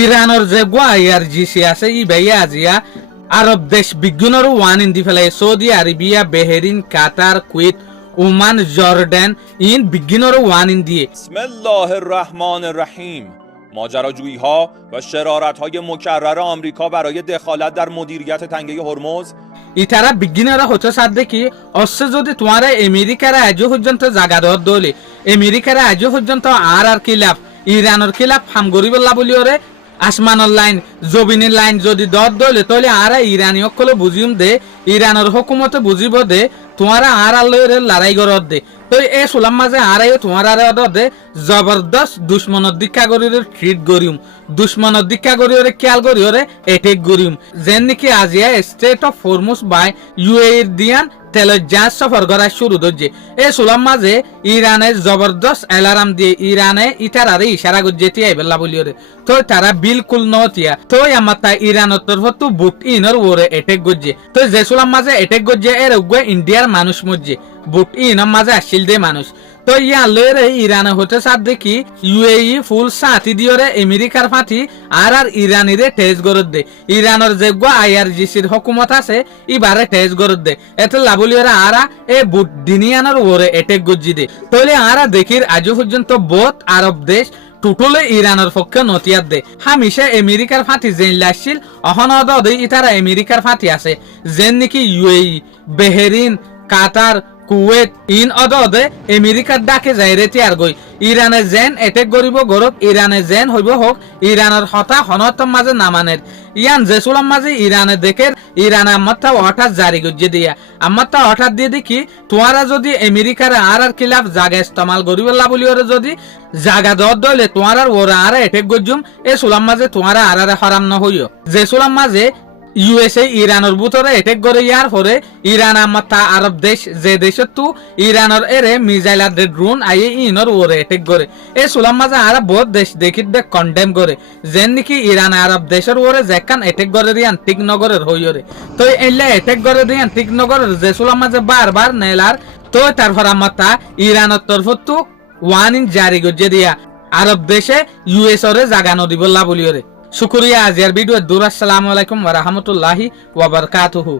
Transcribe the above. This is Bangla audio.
ইরানের যে IRGC আছে ই ভাইয়া আজিয়া আরব দেশ বিজ্ঞানের ওয়ান ইন দি ফেলে Saudi Arabia Bahrain Qatar Kuwait Oman Jordan این বিজ্ঞানের ওয়ান ইন দিয়ে بسم الله الرحمن الرحیم ماجراجویی ها و شرارت های مکرر آمریکا برای دخالت در مدیریت تنگه هرمز ইতারা বিজ্ঞানীরা হচ্ছে সাথে কি অবশ্য যদি তোমার আমেরিকার আজও পর্যন্ত জাগা দর দলে আমেরিকার আজও পর্যন্ত আর খিলাফ ইরানের খিলাফ হাম গরিবল্লা বলি ওরে আসমানের লাইন জমিনের লাইন যদি দর দলে তাহলে আর ইরানি অকলে বুঝিম দে ইরানের হুকুমতে বুঝিব দে তোমার আর আল্লাহর লড়াই গরদ দে তো এই সুলাম মাঝে আর তোমার আর দে জবরদস্ত দুশ্মনের দীক্ষা গরিরে ট্রিট গরিম দুশ্মনের দীক্ষা গরিরে খেয়াল গরিরে এটেক গরিম যেন নাকি আজিয়া স্টেট অফ হরমুজ বাই ইউএইর দিয়ান তেলের জাহাজ সফর করা শুরু হচ্ছে এই সুলাম মাঝে ইরানে জবরদস্ত অ্যালার্ম দিয়ে ইরানে ইটারারে ইশারা করছে তিয়াই বেলা বলিওরে তো তারা বিলকুল নতিয়া তো আমার তা ইরানের তরফ তো বুট ইনর ওরে এটেক করছে তো যে সুলাম মাঝে এটেক করছে এর উগ্র ইন্ডিয়ার মানুষ মধ্যে বুট ইনর মাঝে আসছিল দে মানুষ তো ইয়া লয়ে ইরানে হতে সাথ দেখি ইউএই ফুল সাথী দিওরে আমেরিকার ফাঁথি আর ইরানিরে টেজ গরদ দে ইরানের যে IRGCর হুকুমত আছে ইবারে টেজ গরদ দে এতে লাবলিওরা আরা এ বুট দিনিয়ানের ওরে এটেক গজ্জি দে তাহলে আরা দেখির আজও পর্যন্ত বহুত আরব দেশ টুটলে ইরানের পক্ষে নতিয়ার দে হামিশা আমেরিকার ফাঁথি জেন লাসছিল অহনদ ইতারা আমেরিকার ফাঁথি আছে যেন নাকি ইউএই বেহেরিন কাতার কুয়েত ইন অদে আমেরিকার ডাকে যাই রে তিয়ার গই ইরানে জেন এটেক গরিব গরব ইরানে জেন হইব হোক ইরানের হতা হনতম মাঝে নামানের ইয়ান জেসুলাম মাঝে ইরানে দেখের ইরানে আমারটা হঠাৎ জারি গজ্জে দিয়া আমারটা হঠাৎ দিয়ে দেখি তোমারা যদি আমেরিকার আর খিলাফ জায়গা ইস্তেমাল গরিবল্লা বলি ওরে যদি জায়গা দর দলে তোমার ওরা আর এটেক গজ্জুম এ সুলাম মাঝে তোমারা আর হরাম ন হইও জেসুলাম মাঝে ইউএসএ ইরানের ভিতরে এটেক করে ইয়ার পরে ইরান আমার তা আরব দেশ যে দেশত তু ইরানের এরে মিসাইল আর ড্রোন আইয়ে ইনর ওরে এটেক করে এই সুলাম মাঝে আর বহুত দেশ দেখিত দে কন্ডেম করে যেন নাকি ইরান আরব দেশের ওরে যেখান এটেক করে দিয়ান ঠিক নগরের হইরে তো এলে এটেক করে দিয়ান ঠিক নগরের যে সুলাম মাঝে বারবার নেলার তো তারপর আমার তা ইরানের তরফ তু ওয়ান ইন জারি গজ্জে দিয়া আরব দেশে ইউএস ওরে জাগানো দিবল্লা বলিওরে শুকরিয়া আজিয়ার ভিডিও দূর আসসালামু আলাইকুম ওয়া রাহমাতুল্লাহি ওয়া বারাকাতুহু।